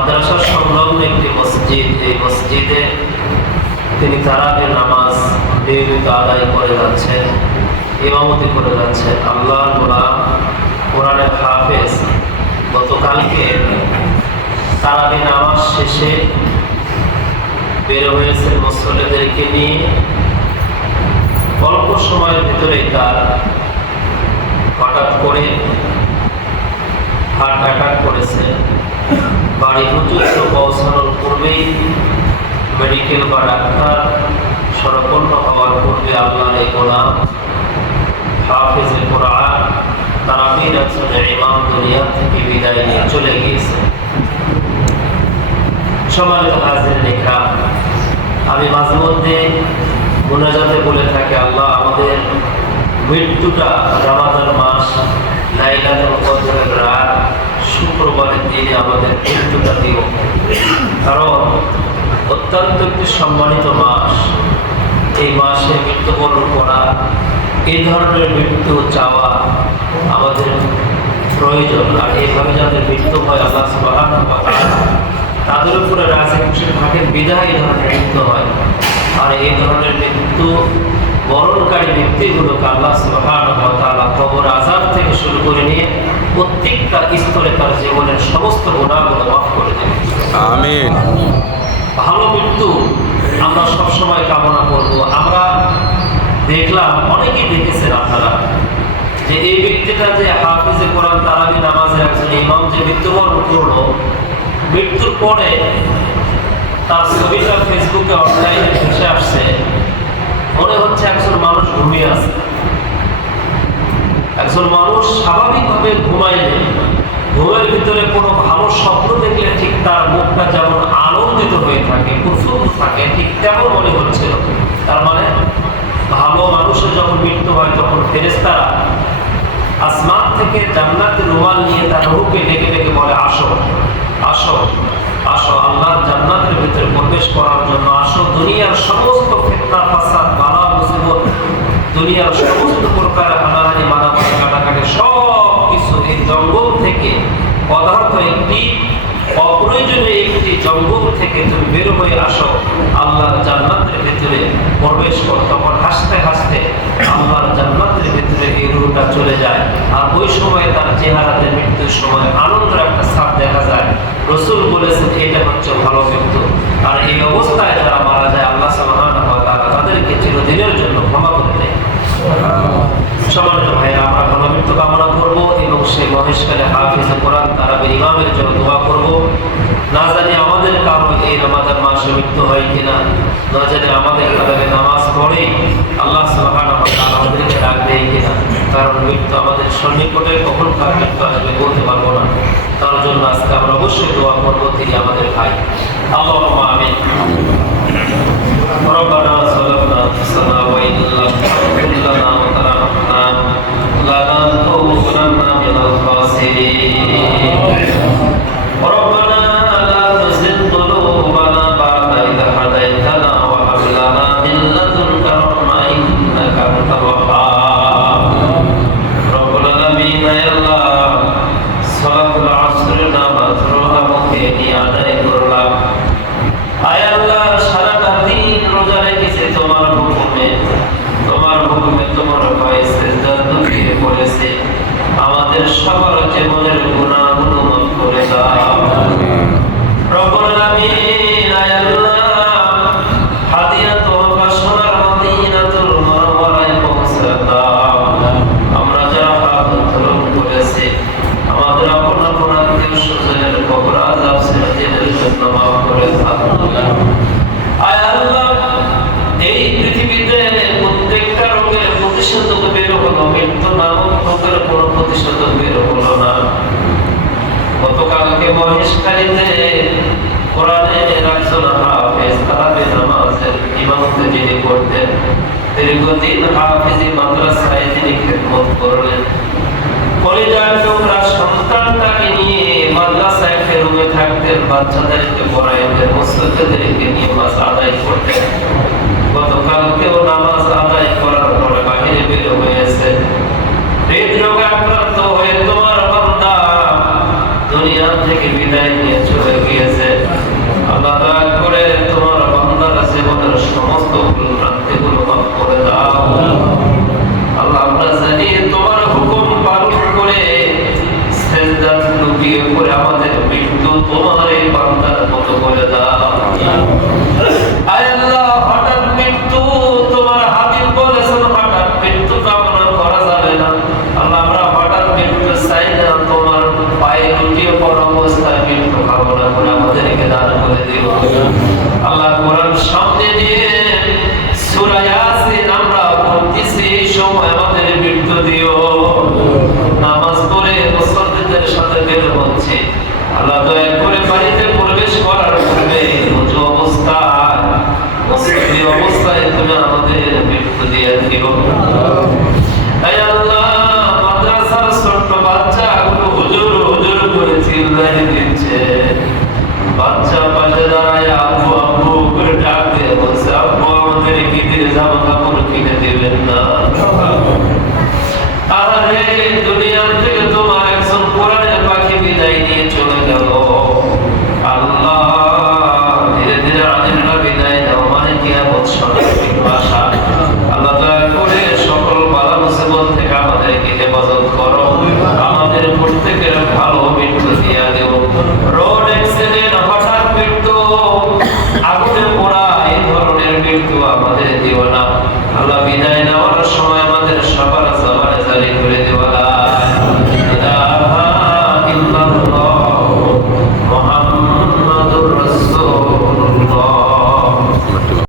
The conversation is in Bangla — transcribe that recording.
মাদ্রাসা সংলগ্ন একটি মসজিদ। এই মসজিদে তিনি তারাবির নামাজ নিয়মিত আদায় করে যাচ্ছেন, ইমামতি করে যাচ্ছেন। আল্লাহর গোলাম, কোরআনের হাফেজ গতকালকে তারাবি নামাজ শেষে বের হয়েছেন মুসল্লিদেরকে নিয়ে। অল্প সময়ের ভিতরেই তার হঠাৎ করে হার্ট অ্যাটাক করেছে। বাড়ি পর্যন্ত পৌঁছানোর পূর্বেই মেডিকেল বা ডাক্তার শরণাপন্ন হওয়ার পূর্বে আল্লাহর এই গোলাম হাফেজে কোরআন তারাবির একজন ইমাম দুনিয়া থেকে বিদায় নিয়ে চলে গিয়েছে। সম্মানিত হাজিরিন ইকরাম, আমি মাঝে মধ্যে মুনাজাতে বলে থাকি, আল্লাহ আমাদের মৃত্যুটা রমাদান মাস লাইলাতুল কদরের রাত শুক্রবারের দিনে আমাদের মৃত্যুটা দিও, কারণ অত্যন্ত একটি সম্মানিত মাস। এই মাসে মৃত্যুবরণ করা, এই ধরনের মৃত্যু চাওয়া আমাদের প্রয়োজন। আর এইভাবে যাদের মৃত্যু হয় আল্লাহ সুবহানাহু ওয়া তাআলা তাদের উপরে রাজি খুশি থাকেন, বিধায় এই ধরনের মৃত্যু হয়। আর এই ধরনের মৃত্যু বরণকারী ব্যক্তিগুলোকে আল্লাহ সুবহানাহু ওয়া তাআলা কবর আযাব থেকে শুরু করে নিয়ে প্রত্যেকটা স্তরে তার জীবনের সমস্ত গুনাহগুলো মাফ করে দেবেন, আমিন। ভালো মৃত্যু আমরা সবসময় কামনা করব। আমরা দেখলাম, অনেকেই দেখেছেন আপনারা, যে এই ব্যক্তিটা যে হাফিজে কোরআন তারাবি নামাজের একজন ইমাম যে মৃত্যুবরণ করলো, মৃত্যুর পরে তার ছবিটা ফেসবুকে অনলাইনে ভেসে আসছে। মনে হচ্ছে একজন মানুষ ঘুমিয়ে আছে। একজন মানুষ স্বাভাবিকভাবে ঘুমাইলে ঘুমের ভিতরে কোনো ভালো স্বপ্ন দেখলে ঠিক তার মুখটা যেমন আনন্দিত হয়ে থাকে, প্রফুল্ল থাকে, ঠিক তেমন মনে হচ্ছিল। তার মানে ভালো মানুষের যখন মৃত্যু হয় তখন ফেরেশতারা আসমান থেকে জান্নাতের রুমাল নিয়ে তার রূহকে ডেকে ডেকে বলে, আসো আসো আসো, আল্লাহর জান্নাতের ভিতরে প্রবেশ করার জন্য আসো। দুনিয়ার সমস্ত ফিতনা ফাসাদ বালা মুসিবত, দুনিয়ার সমস্ত প্রকার হানাহানি মারামারি কাটাকাটি সব কিছু এই জঙ্গল থেকে, পদার্থ একটি অপ্রয়োজনীয় একটি জঙ্গল থেকে তুমি বের হয়ে আসো, আল্লাহর জান্নাতের ভিতরে প্রবেশ করো। তখন হাসতে হাসতে আল্লাহর জান্নাতের ভিতরে এই রূহটা চলে যায়। আর ওই সময় তার চেহারাতে মৃত্যুর সময় আনন্দের একটা ছাপ দেখা যায়। রাসূল বলেছেন এটা হচ্ছে ভালো মৃত্যু। আর এই অবস্থায় যারা মারা যায় আল্লাহ সুবহানাহু ওয়া তাআলা তাদেরকে চিরদিনের জন্য ক্ষমা করে দেয়। সম্মানিত ভাইরা, আমরা ভালো মৃত্যু কামনা করব এবং সেই মহেশখালী হাফিজে কোরআন তারাবির ইমামের জন্য দোয়া করব। না জানি আমাদের কারো এই রমাদান মাসে মৃত্যু হয় কিনা, না জানি আমাদের তারাবি নামাজ পড়ে আল্লাহ সুবহানাহু ওয়া তাআলা আমাদেরকে ডাক দেয় কিনা, কারণ মৃত্যু আমাদের সন্নিকটে কখন কার মৃত্যু আসবে বলতে পারবো না। তার জন্য আজকে আমরা অবশ্যই দোয়া করবো, তিনি আমাদের ভাই। আল্লাহুম্মা আমিন। ربنا ظلمنا أنفسنا وإن لم تغفر لنا وترحمنا لنكونن من الخاسرين. ربنا لا تزغ قلوبنا بعد إذ هديتنا وهب لنا من لدنك رحمة إنك أنت الوهاب. رب العالمين يا الله صلاة العصر নামাজ রোজা মুখে নিয়ে আদায় করলাম। আয় আল্লাহ, সারাটা দিন রোজা রেখেছে তোমার হুকুমে, তোমার ভয়ে সিজদা দুটিয়ে পড়েছে। আমাদের সবার জীবনের গুনাহগুলো মাফ করে দাও রব্বুল আলামিন। আয় আল্লাহ, হাদিয়া তোহফা সোনার মদিনাতুল মুনাওয়ারায় পৌঁছে দাও। আমরা যারা হাত উত্তোলন করেছি, আমাদের আপন আপন আত্মীয় স্বজনের কবর আযাব সিরাতের জন্য মাফ করে দাও। আয় আল্লাহ, এই পৃথিবীতে প্রত্যেকটা রোগের প্রতিষেধক বের হলো, মৃত্যু নামক রোগের কোনো প্রতিষেধক বের হলো না। গতকালকে মহেশখালীতে কোরআনের একজন হাফেজ তারাবি নামাজের ইমামতি যিনি করতেন, দীর্ঘদিন হাফেজি মাদ্রাসায় তিনি খেদমত করলেন। কলিজার টুকরা সন্তানটাকে নিয়ে মাদ্রাসায় রুমে থাকতেন, বাচ্চাদেরকে পড়াইতেন, মুসল্লিদেরকে নিয়ে নামাজ আদায় করতেন। গতকালকেও নামাজ আদায় করার পরে বাহিরে বের হয়েছে। হৃদরোগে আক্রান্ত হয়ে তোমার বান্দা দুনিয়া থেকে বিদায় নিয়ে চলে গিয়েছে। আল্লাহ দয়া করে তোমার বান্দারা জীবনের সমস্ত ভুলভ্রান্তিগুলো মাফ করে দাও। আল্লাহ আমরা জানি তোমার হুকুম পালন করে সেজদাত লুটিয়ে পড়ে আমাদের মৃত্যু তোমার এই বান্দার মতো করে দাও। আয় আল্লাহ, হঠাৎ মৃত্যু তোমার হাবিব বলেছেন হঠাৎ মৃত্যু কামনা করা যাবে না। আল্লাহ আমরা হঠাৎ মৃত্যু চাই না, তোমার পায়ে লুটিয়ে পড়া অবস্থায় মৃত্যু কামনা করে আমাদেরকে দান করে দিও। আল্লাহ কোরআন সামনে দিয়ে সূরা ইয়াসিন আমরা পড়তেছি, এই সময় আমাদের মৃত্যু দিও। নামাজ পড়ে মুসল্লিদের সাথে বের হচ্ছে, আল্লাহ দয়া করে বাড়িতে প্রবেশ করার পূর্বে ওযু অবস্থায় মুসল্লি অবস্থায় তুমি আমাদের মৃত্যু দিয়ে দিও। হে আল্লাহ, মাদ্রাসার ছোট্ট বাচ্চাগুলো হুজুর হুজুর করে চিল্লায় দিচ্ছে, বাচ্চা পাশে দাঁড়ায় আব্বু আব্বু করে ডাক দিয়ে বলছে, আব্বু আমাদের ঈদের জামা কাপড় কিনে দিবেন না? আরে দুনিয়া থেকে তোমার একজন কোরআনের পাখি বিদায় নিয়ে চলে গেল। আল্লাহ ধীরে ধীরে আদিনরা বিদায় দাও, মানে কিয়ামত সঠিক ভাষা। আল্লাহ দয়া করে সকল বালা মুসিবত থেকে আমাদেরকে হেফাজত করো, আমাদের প্রত্যেকের ভালো মৃত্যু দিয়া দেও। রোড অ্যাক্সিডেন্ট, হঠাৎ মৃত্যু, আগুনে পোড়া, এই ধরনের মৃত্যু আমাদের দিও না। আল্লাহ বিদায় নেওয়ার সময় আমাদের সবার জবানে জারি করে দিও।